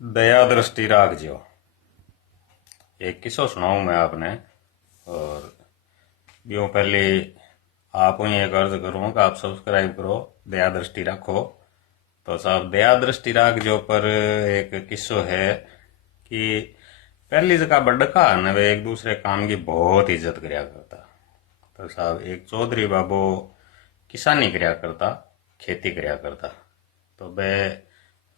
दया दृष्टि राख जो। एक किस्सा सुनाऊं मैं आपने। और यूं पहले आपको ही एक अर्ज करूं कि आप सब्सक्राइब करो, दया दृष्टि रखो। तो साहब दया दृष्टि राख जो पर एक किस्सो है कि पहली जगह बड़का न वे एक दूसरे काम की बहुत इज्जत करया करता। तो साहब एक चौधरी बाबू किसानी करया करता, खेती करया करता। तो वे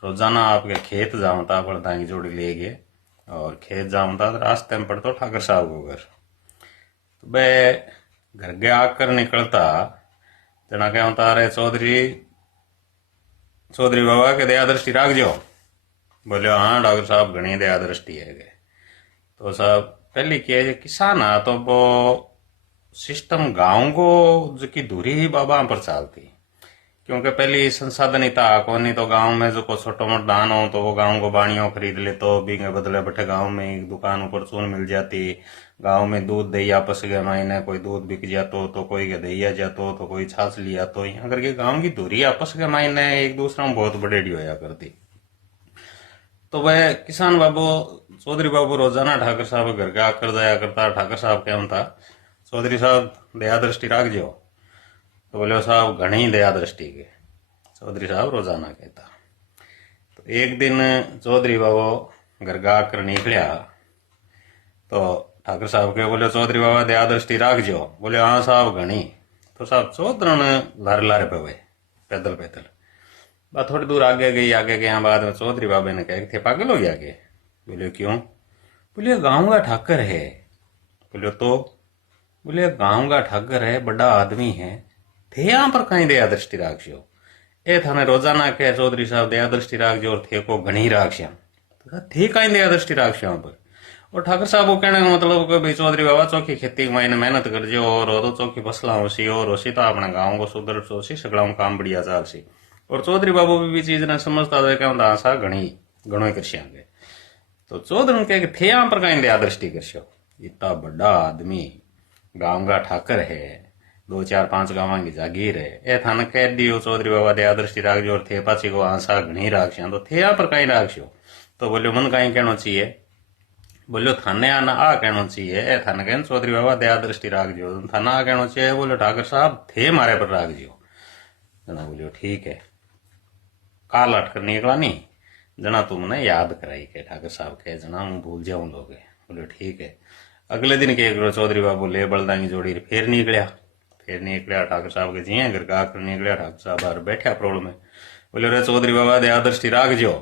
रोजाना आपके खेत जाऊंता, बड़दा की जोड़ी ले गए और खेत जाऊंता तो रास्ते में पड़तो ठाकर साहब को घर। तो वे घर के आकर निकलता जना क्या होता, अरे चौधरी चौधरी बाबा के दया दृष्टि राख जो। बोले हाँ डॉक्टर साहब घनी दया दृष्टि है। तो साहब पहली क्या है, किसान आ तो वो सिस्टम गांव को जो की दूरी ही बाबा पर चलती, क्योंकि पहली संसाधन इतना को नहीं। तो गांव में जो को छोटो मोटो दान हो तो वो गांव को बाणियों खरीद ले, तो बींगे बदले बैठे गांव में एक दुकान ऊपर चून मिल जाती। गांव में दूध दही आपस के मायने कोई दूध बिक जातो तो कोई के दही आ जातो तो कोई छाछ लिया। तो यहाँ करके गांव की दूरी आपस के मायने एक दूसरे में बहुत बड़ेडी होया करती। तो वह किसान बाबू चौधरी बाबू रोजाना ठाकर साहब घर के आकर जाया करता। ठाकर साहब क्या था, चौधरी साहब दया दृष्टि राख जो। तो बोले साहब घनी दया दृष्टि के, चौधरी साहब रोजाना कहता। तो एक दिन चौधरी बाबू घर का आकर निकलिया तो ठाकर साहब के बोले चौधरी बाबा दया दृष्टि राख जो। बोले हाँ साहब घनी। तो साहब चौधरी ने लारे लारे पे हुए पैदल पैदल। बात थोड़ी दूर आगे गई, आगे गया बाद में चौधरी बाबे ने कहा थे पागल हो गया के। बोले क्यों। बोले गांव का ठाकर है। बोले तो। बोले गांव का ठाकर है, बड़ा आदमी है, थे यहाँ पर कहीं दया दृष्टि राखियो। ए थाने रोजाना के चौधरी साहब दया दृष्टि राख जो और थे को घनी राखिया। तो थे कहीं दया दृष्टि राखियो यहाँ पर। और ठाकर साहब को कहने का मतलब कि भाई चौधरी बाबा चौकी खेती के मायने मेहनत कर जो और तो चौकी फसला होसी और होसी तो अपने गांव को सुधर सोसी सगड़ा काम बढ़िया चालसी। और चौधरी बाबू भी चीज ने समझता था क्या होता आशा घनी घणो करशियांगे। तो चौधरी के थे यहाँ पर कहीं दया दृष्टि करशो। इतना बड़ा आदमी गांव का ठाकर है, 2 4 5 गांव की जागीर है, ए थाने कह दियो चौधरी बाबा दया दृष्टि राख जो और थे पाछी को आशा घनी राखशिया। तो थे यहाँ पर कहीं राखशो। तो बोलो मन कहीं कहना चाहिए। बोलो थाने आना आ कहना चाहिए। ए थाने कहना चौधरी बाबा दया दृष्टि राख जो। थाना आ कहना चाहिए। बोलो ठाकर साहब थे मारे पर राख जो। जना बोलियो ठीक है। काल अटकर निकला नहीं, जना तुमने याद कराई के ठाकर साहब के जना हूं भूल जाऊं लोगे। बोले ठीक है। अगले दिन के करो चौधरी बाबू ले बलदा की जोड़ी फिर निकलिया ठाकर साहब के जिये घर का आकर निकलिया। ठाकर साहब बाहर बैठा प्रोल में। बोले रे चौधरी बाबा दया दृष्टि राख जो।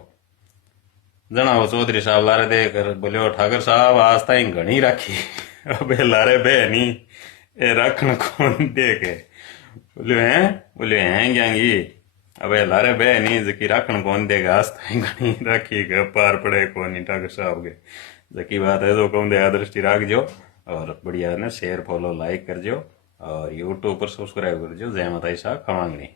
जना वो चौधरी साहब लारे देख कर बोले ठाकर साहब आज ताई घनी राखी। अबे लारे बे नी ए रखन कौन दे के। बोले हैं ग्यांगी। अबे लारे बे नी जकी राखन कौन देगा, आज ताई घनी राखी के पार पड़े कौन नी ठाकर साहब के। जकी बात है जो कम दया दृष्टि राख जो। और बढ़िया ने शेयर फॉलो लाइक कर जो और यूट्यूब पर सब्सक्राइब कर जो। जय माता सा खवांगनी।